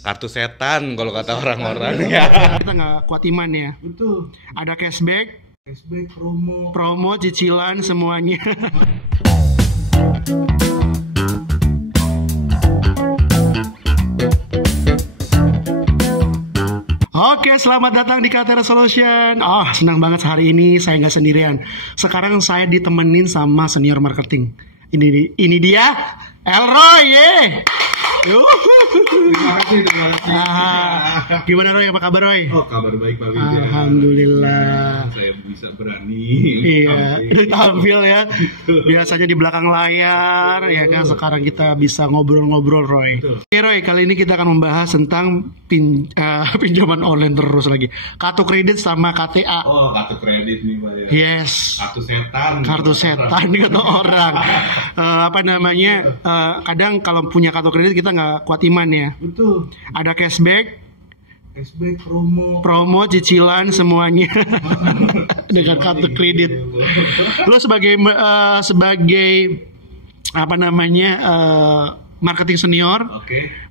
kartu setan kalau kata orang-orang ya. Kita nggak kuat iman ya. Betul. Ada cashback, promo, cicilan semuanya. Oke, selamat datang di KT Resolution. Senang banget hari ini saya nggak sendirian. Sekarang saya ditemenin sama senior marketing. Ini dia, Elroy. Terima kasih. Gimana Roy? Apa kabar Roy? Oh, kabar baik Pak Widya. Alhamdulillah. Saya bisa berani. Iya, tampil ya. Biasanya di belakang layar, ya kan. Sekarang kita bisa ngobrol-ngobrol Roy. Oke Roy, kali ini kita akan membahas tentang pinjaman online terus lagi. Kartu kredit sama KTA. Oh, kartu kredit nih Pak ya. Yes. Kartu setan kata orang. Kadang kalau punya kartu kredit kita nggak kuat iman ya. Betul. Ada cashback, promo, cicilan semuanya dengan kartu kredit. Lo sebagai marketing senior,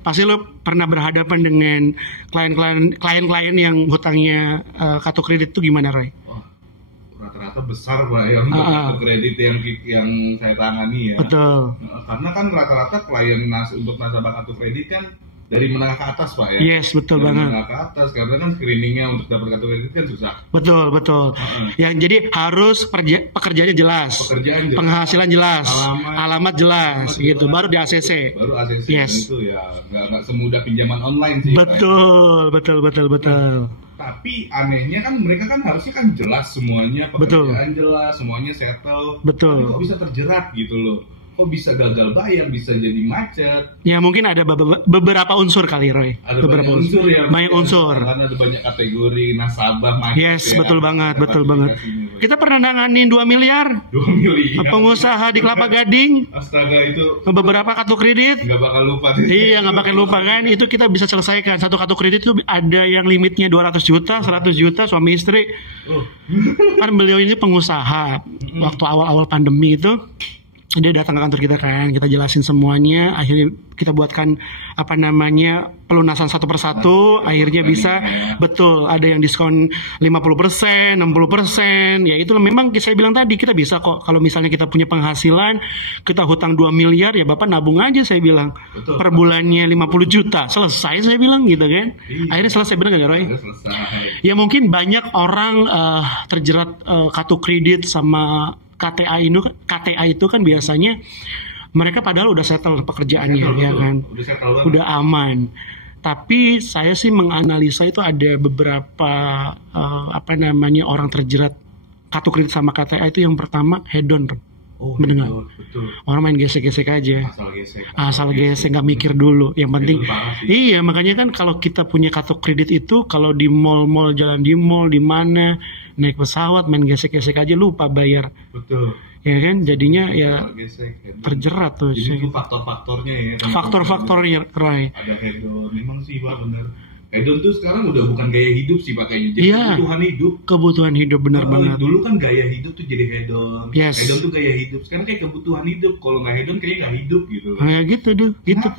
pasti lo pernah berhadapan dengan klien yang hutangnya kartu kredit itu gimana Roy? Rata-rata besar Pak ya untuk kartu kredit yang saya tangani ya. Betul. Karena kan rata-rata klien untuk nasabah kartu kredit kan dari menengah ke atas Pak ya. Yes, betul dari banget. Menengah ke atas karena kan screeningnya untuk dapat kartu kredit kan susah. Betul. Yang jadi harus pekerjaannya jelas. Penghasilan jelas, alamat jelas, gitu. Baru di ACC. Baru ACC. Yes. Itu ya nggak semudah pinjaman online sih. Betul. Tapi anehnya kan mereka kan harusnya kan jelas semuanya, pekerjaan jelas, semuanya settle. Betul. Tapi kok bisa terjerat gitu loh. Kok bisa gagal bayar, bisa jadi macet. Ya mungkin ada beberapa unsur kali Roy. Ada beberapa unsur ya. Banyak unsur. Karena ada banyak kategori nasabah macet. Yes, ya, betul banget. Kita pernah nanganin 2 miliar. 2 miliar. Pengusaha di Kelapa Gading. Astaga, itu beberapa kartu kredit. Nggak bakal lupa. Iya, nggak bakal lupa kan. Itu kita bisa selesaikan. Satu kartu kredit itu ada yang limitnya 200 juta, 100 juta suami istri. Kan beliau ini pengusaha. Waktu awal-awal pandemi itu dia datang ke kantor kita kan, kita jelasin semuanya, akhirnya kita buatkan pelunasan satu persatu, akhirnya bisa betul ada yang diskon 50%, 60%, ya itu memang saya bilang tadi kita bisa kok kalau misalnya kita punya penghasilan, kita hutang 2 miliar ya Bapak nabung aja saya bilang. Betul. Per bulannya 50 juta, selesai saya bilang gitu kan. Akhirnya selesai benar nggak Roy? Selesai. Ya mungkin banyak orang terjerat kartu kredit sama KTA itu kan biasanya mereka padahal udah settle pekerjaannya ya kan, udah aman. Tapi saya sih menganalisa itu ada beberapa orang terjerat kartu kredit sama KTA itu yang pertama hedon. Bener nggak? Orang main gesek-gesek aja, asal gesek nggak mikir dulu. Yang penting, iya makanya kan kalau kita punya kartu kredit itu kalau di mall jalan di mall di mana naik pesawat main gesek-gesek aja lupa bayar. Betul. Ya kan jadinya ya terjerat tuh. Jadi itu faktor-faktornya ya. Faktor-faktornya Ray. Ada hedon, memang sih Pak benar. Hedon tuh sekarang udah bukan gaya hidup sih pakainya, jadi kebutuhan hidup benar banget. Dulu kan gaya hidup tuh jadi hedon. Yes. Hedon tuh gaya hidup. Sekarang kayak kebutuhan hidup. Kalau nggak hedon kayaknya nggak hidup gitu. Ya gitu tuh. Gitu.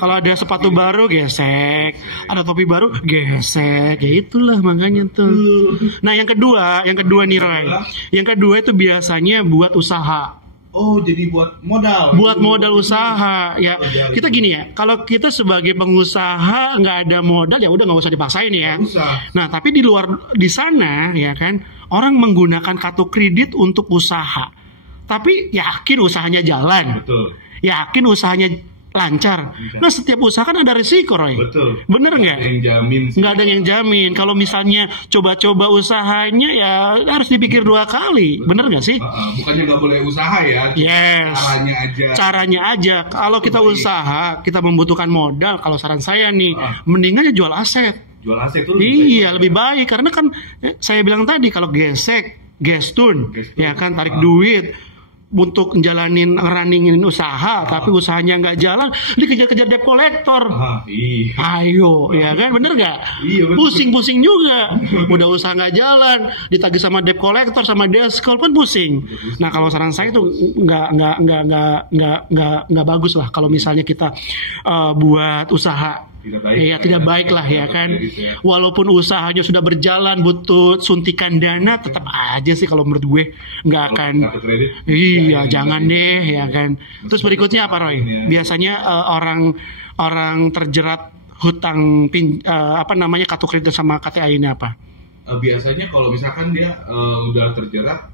Kalau ada sepatu baru gesek, ada topi baru gesek, ya itulah makanya tuh. Nah yang kedua nih Roy. Yang kedua itu biasanya buat usaha. Oh, jadi buat modal. Buat modal usaha. Ya, kita gini ya. Kalau kita sebagai pengusaha nggak ada modal ya udah nggak usah dipaksain ya. Nah, tapi di sana ya kan orang menggunakan kartu kredit untuk usaha. Tapi yakin usahanya jalan. Betul. Yakin usahanya lancar. Nah setiap usaha kan ada risiko Roy. Betul. Bener nggak? Nggak ada yang jamin. Kalau misalnya coba-coba usahanya ya harus dipikir 2 kali. Bener nggak sih? Bukannya nggak boleh usaha ya. Yes. Caranya aja. Kalau kita usaha, kita membutuhkan modal. Kalau saran saya nih, mendingan aja jual aset. Jual aset itu lebih baik. Karena kan saya bilang tadi kalau gesek, gestun, ya kan tarik duit. Untuk runningin usaha, tapi usahanya nggak jalan, dikejar-kejar debt collector. Ayo, ya kan, bener nggak? Pusing-pusing juga. Udah usaha nggak jalan, ditagih sama debt collector, sama deskol pun pusing. Nah, kalau saran saya itu nggak bagus lah kalau misalnya kita buat usaha tidak baik. Iya, tidak baik lah ya kan. Walaupun usahanya sudah berjalan, butuh suntikan dana, tetap aja sih kalau menurut gue nggak akan. Kartu kredit. Iya, jangan deh ya kan. Terus berikutnya apa Roy? Biasanya orang terjerat hutang kartu kredit sama KTA ini apa? Biasanya kalau misalkan dia udah terjerat,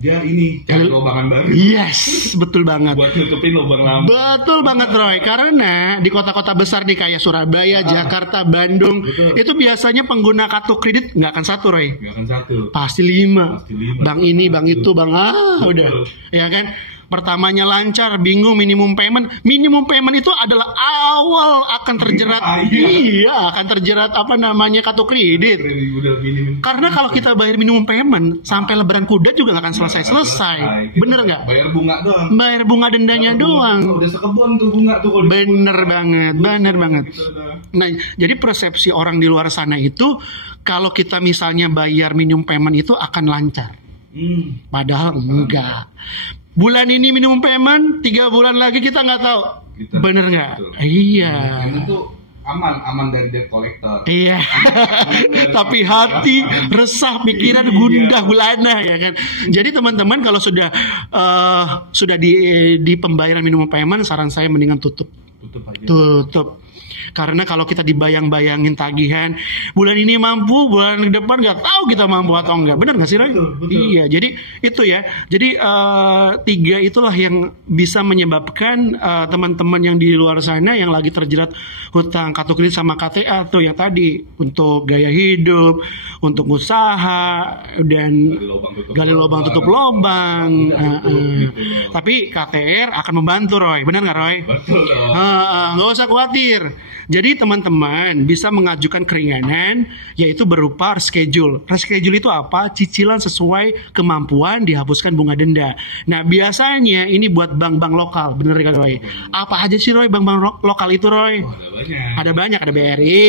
dia ini cari lubangan baru. Yes, betul banget. Buat nutupin lubang lama. Betul banget Roy, karena di kota-kota besar nih kayak Surabaya, Jakarta, Bandung, itu biasanya pengguna kartu kredit nggak akan satu Roy. Nggak akan satu. Pasti lima. Pasti 5. Bang ini, bang itu, bang udah. Ya kan? Pertamanya lancar, bingung minimum payment. Minimum payment itu adalah awal akan terjerat. Iya, akan terjerat kartu kredit. Karena kalau kita bayar minimum payment sampai lebaran kuda juga nggak akan selesai. Bener nggak? Bayar bunga doang. Bayar bunga dendanya doang. Udah sekebun tuh bunga tuh. Bener banget. Nah, jadi persepsi orang di luar sana itu kalau kita misalnya bayar minimum payment itu akan lancar. Padahal enggak. Bulan ini minimum payment, 3 bulan lagi kita nggak tahu. Bener nggak? Iya. Itu aman dari debt collector. Iya. Tapi hati resah, pikiran gundah gulana ya kan. Jadi teman-teman kalau sudah di pembayaran minimum payment, saran saya mendingan tutup aja. Tutup. Karena kalau kita dibayang-bayangin tagihan, bulan ini mampu, bulan depan nggak tahu kita mampu atau enggak. Benar nggak sih Roy? Betul. Iya, jadi itu ya. Jadi 3 itulah yang bisa menyebabkan teman-teman yang di luar sana yang lagi terjerat hutang kartu kredit sama KTA tuh yang tadi untuk gaya hidup, untuk usaha dan gali lubang tutup lubang. Tapi KTR akan membantu Roy, benar nggak Roy? Betul. Nggak usah khawatir. Jadi teman-teman bisa mengajukan keringanan yaitu berupa reschedule. Reschedule itu apa? Cicilan sesuai kemampuan, dihapuskan bunga denda. Nah biasanya ini buat bank-bank lokal, bener kan Roy? Apa aja sih Roy bank-bank lokal itu Roy? Ada banyak, ada BNI,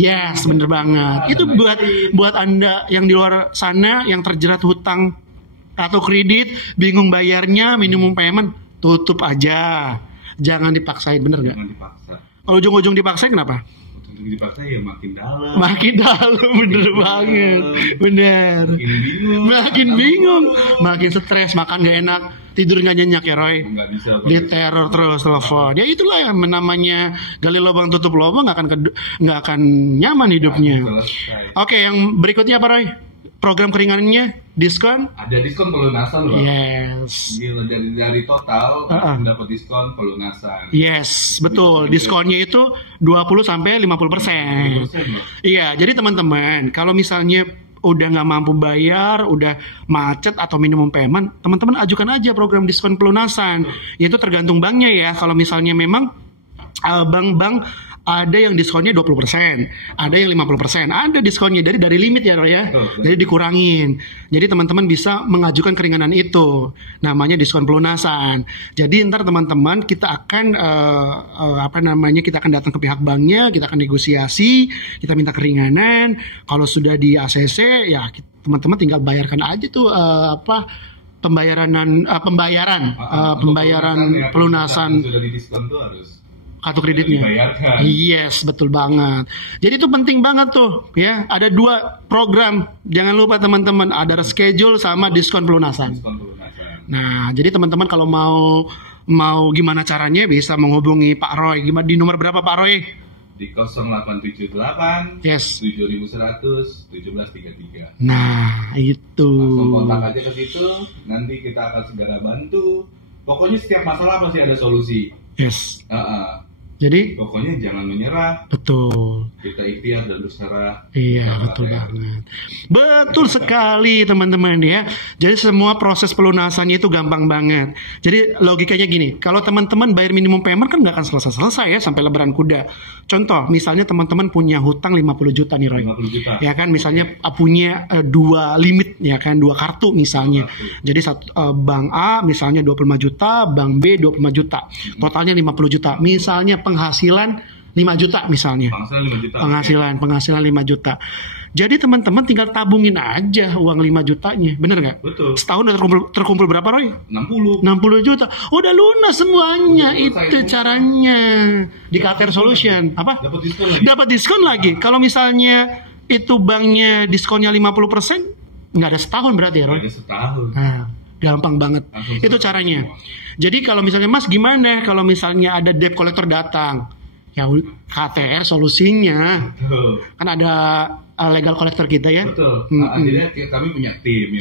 yes bener banget. Itu buat Anda yang di luar sana yang terjerat hutang atau kredit, bingung bayarnya, minimum payment, tutup aja. Jangan dipaksain, bener gak? Jangan dipaksa. Kalau ujung-ujung dipaksain kenapa? Ujung dipaksa ya makin dalam. Makin dalam, bener banget. Bener. Makin bingung. Makin stres, makan gak enak. Tidur gak nyenyak ya Roy? Nggak bisa. Diteror terus telepon. Ya itulah yang namanya gali lubang tutup lubang, gak akan nyaman hidupnya. Oke, yang berikutnya apa Roy? Program keringanannya diskon? Ada diskon pelunasan loh. Yes. Gila, dari total dapat diskon pelunasan. Yes, betul. Diskonnya itu 20-50%. Iya, jadi teman-teman, kalau misalnya udah nggak mampu bayar, udah macet atau minimum payment, teman-teman ajukan aja program diskon pelunasan. Itu tergantung banknya ya. Kalau misalnya memang bank-bank ada yang diskonnya 20%, ada yang 50%, ada diskonnya dari limit ya Roy ya. Jadi dikurangin. Jadi teman-teman bisa mengajukan keringanan itu. Namanya diskon pelunasan. Jadi ntar teman-teman kita akan kita akan datang ke pihak banknya, kita akan negosiasi, kita minta keringanan. Kalau sudah di ACC ya teman-teman tinggal bayarkan aja tuh pembayaran pelunasan sudah di diskon tuh harus kartu kreditnya. Yes, betul banget. Jadi itu penting banget tuh ya. Ada 2 program. Jangan lupa teman-teman, ada reschedule sama diskon pelunasan. Nah, jadi teman-teman kalau mau gimana caranya bisa menghubungi Pak Roy. Gimana di nomor berapa Pak Roy? Di 0878 yes 7100 1733. Nah, itu. Langsung kontak aja ke situ, nanti kita akan segera bantu. Pokoknya setiap masalah pasti ada solusi. Yes. Jadi pokoknya jangan menyerah. Betul. Kita ikhtiar dan berusaha. Iya, betul banget. Betul sekali teman-teman ya. Jadi semua proses pelunasannya itu gampang banget. Jadi logikanya gini, kalau teman-teman bayar minimum payment kan nggak akan selesai ya sampai lebaran kuda. Contoh, misalnya teman-teman punya hutang 50 juta nih Roy. 50 juta. Ya kan, misalnya punya 2 limit ya kan, 2 kartu misalnya. Jadi bank A misalnya 25 juta, bank B 25 juta. Totalnya 50 juta. Misalnya penghasilan 5 juta misalnya. Penghasilan 5 juta. Jadi teman-teman tinggal tabungin aja uang 5 jutanya, bener nggak? Betul. Setahun udah terkumpul berapa, Roy? 60 juta. Udah lunas semuanya. Itu caranya di KTR Solution. Apa? Dapat diskon lagi. Kalau misalnya itu banknya diskonnya 50%, nggak ada setahun berarti ya, Roy? Nggak ada setahun. Nah, gampang banget. Itu caranya. Jadi kalau misalnya Mas gimana kalau misalnya ada debt collector datang? Ya KTR solusinya. Betul. Kan ada legal collector kita ya. Betul. Akhirnya kami punya tim.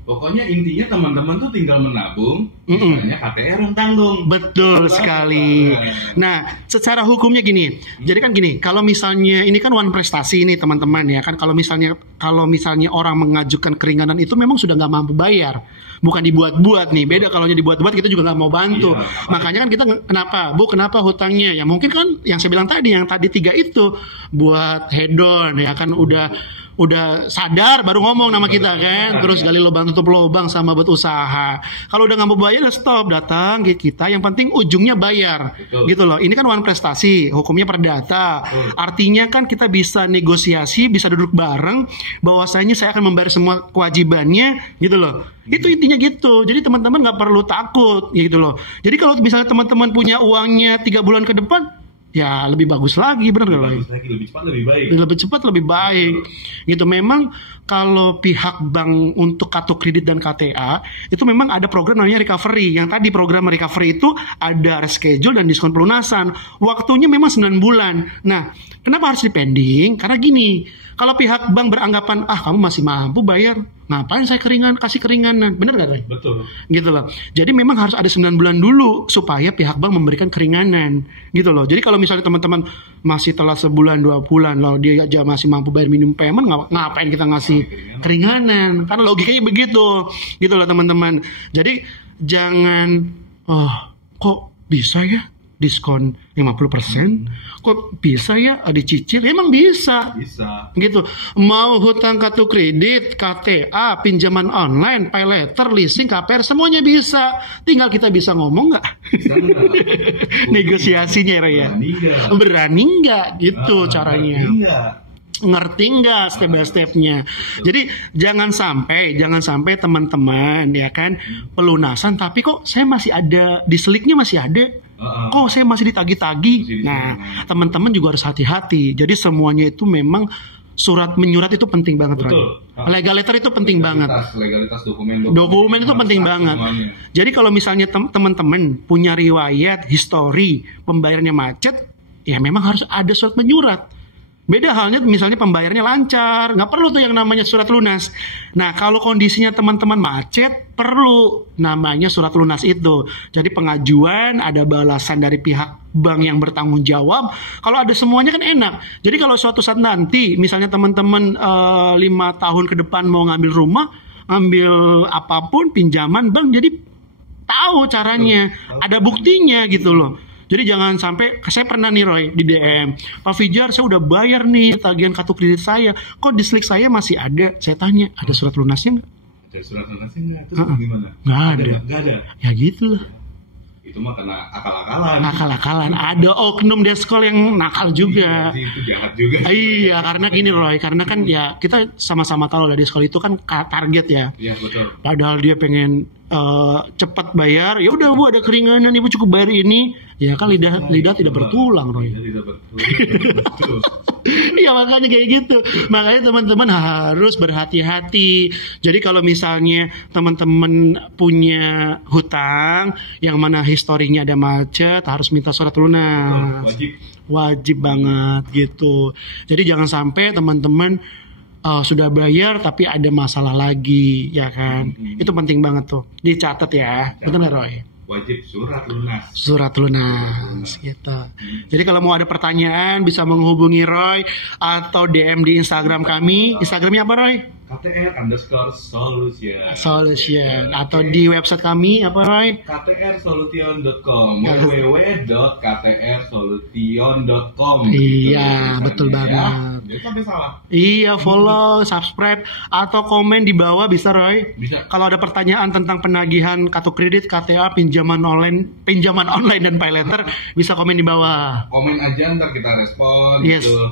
Pokoknya intinya teman-teman tuh tinggal menabung, misalnya KTR yang tanggung. Betul sekali. Nah, secara hukumnya gini. Jadi kan gini, kalau misalnya ini kan one prestasi nih teman-teman ya kan, kalau misalnya orang mengajukan keringanan itu memang sudah nggak mampu bayar. Bukan dibuat-buat nih. Beda kalau dibuat-buat kita juga nggak mau bantu. Iya, makanya kan kita kenapa hutangnya? Ya mungkin kan yang saya bilang tadi, yang tadi 3 itu buat hedon ya kan, udah sadar baru ngomong nama kita kan, terus gali lubang tutup lubang sama buat usaha. Kalau udah nggak mau bayar, stop, datang ke kita. Yang penting ujungnya bayar. Betul. Gitu loh. Ini kan one prestasi, hukumnya perdata. Artinya kan kita bisa negosiasi, bisa duduk bareng, bahwasanya saya akan membayar semua kewajibannya, gitu loh. Itu intinya gitu. Jadi teman-teman nggak perlu takut, gitu loh. Jadi kalau misalnya teman-teman punya uangnya 3 bulan ke depan, ya lebih bagus lagi, benar nggak? Lebih cepat lebih baik. Lebih cepat lebih baik. Gitu. Memang kalau pihak bank untuk kartu kredit dan KTA itu memang ada program namanya recovery. Yang tadi program recovery itu ada reschedule dan diskon pelunasan. Waktunya memang 9 bulan. Nah, kenapa harus dipending? Karena gini, kalau pihak bank beranggapan kamu masih mampu bayar, ngapain saya kasih keringanan? Benar nggak, Ray? Betul. Gitu loh. Jadi memang harus ada 9 bulan dulu supaya pihak bank memberikan keringanan. Gitu loh. Jadi kalau misalnya teman-teman masih telat sebulan 2 bulan, lalu dia aja masih mampu bayar minimum payment, ngapain kita ngasih keringanan? Karena logikanya begitu. Gitu loh teman-teman. Jadi jangan kok bisa ya diskon 50%, kok bisa ya dicicil? Emang bisa. Gitu. Mau hutang kartu kredit, KTA, pinjaman online, pay letter, leasing, KPR, semuanya bisa. Tinggal kita bisa ngomong nggak? Negosiasinya ya. Berani nggak? Gitu caranya. Ngerti nggak step by stepnya? Jadi jangan sampai teman-teman ya kan pelunasan, tapi kok saya masih ada diseliknya, masih ada. Kok saya masih ditagih-tagih? Nah, teman-teman juga harus hati-hati. Jadi semuanya itu memang surat menyurat itu penting banget. Betul. Legal letter itu penting banget. Legalitas dokumen itu penting banget. Semuanya. Jadi kalau misalnya teman-teman punya riwayat histori pembayarannya macet, ya memang harus ada surat menyurat. Beda halnya misalnya pembayarannya lancar, nggak perlu tuh yang namanya surat lunas. Nah, kalau kondisinya teman-teman macet, perlu namanya surat lunas itu. Jadi pengajuan, ada balasan dari pihak bank yang bertanggung jawab. Kalau ada semuanya kan enak. Jadi kalau suatu saat nanti, misalnya teman-teman 5 tahun ke depan mau ngambil rumah, ngambil apapun, pinjaman bank, jadi tahu caranya, ada buktinya gitu loh. Jadi jangan sampai, saya pernah nih Roy di DM, Pak Fijar saya udah bayar nih tagihan kartu kredit saya, kok dislik saya masih ada? Saya tanya, ada surat lunasnya nggak? Ada surat lunasnya nggak? Terus gimana? Nggak ada. Ya gitu lah. Itu mah karena akal-akalan. Akal-akalan. Ada oknum deskol yang nakal juga. Itu jahat juga. Iya, karena gini Roy, karena kan ya kita sama-sama tahu lah deskol itu kan target ya. Iya betul. Padahal dia pengen cepat bayar, ya udah Bu ada keringanan, Ibu cukup bayar ini. Ya kan lidah tidak bertulang Roy. Iya makanya kayak gitu. Makanya teman-teman harus berhati-hati. Jadi kalau misalnya teman-teman punya hutang yang mana historinya ada macet, harus minta surat lunas. Wajib banget gitu. Jadi jangan sampai teman-teman sudah bayar tapi ada masalah lagi, ya kan? Itu penting banget tuh. Dicatat ya. Betul nggak Roy? Wajib surat lunas gitu. Jadi kalau mau ada pertanyaan bisa menghubungi Roy atau DM di Instagram kami. Instagramnya apa Roy? KTR_solution. Atau di website kami apa Roy? KTRsolution.com. www.ktrSolution.com. Iya betul banget. Jadi sampai salah. Iya, follow, subscribe, atau komen di bawah bisa, Roy. Bisa. Kalau ada pertanyaan tentang penagihan kartu kredit, KTA, pinjaman online dan pay letter, bisa komen di bawah. Komen aja ntar kita respon. Yes. Gitu.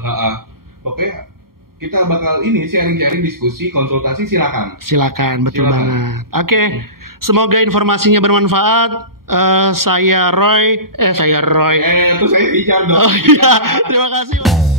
Oke, kita bakal ini sharing-sharing, diskusi, konsultasi, silakan. Silakan, betul Silakan. banget. Oke, semoga informasinya bermanfaat. Saya Roy. Itu saya Richard dong. Oh iya, terima kasih. Mas.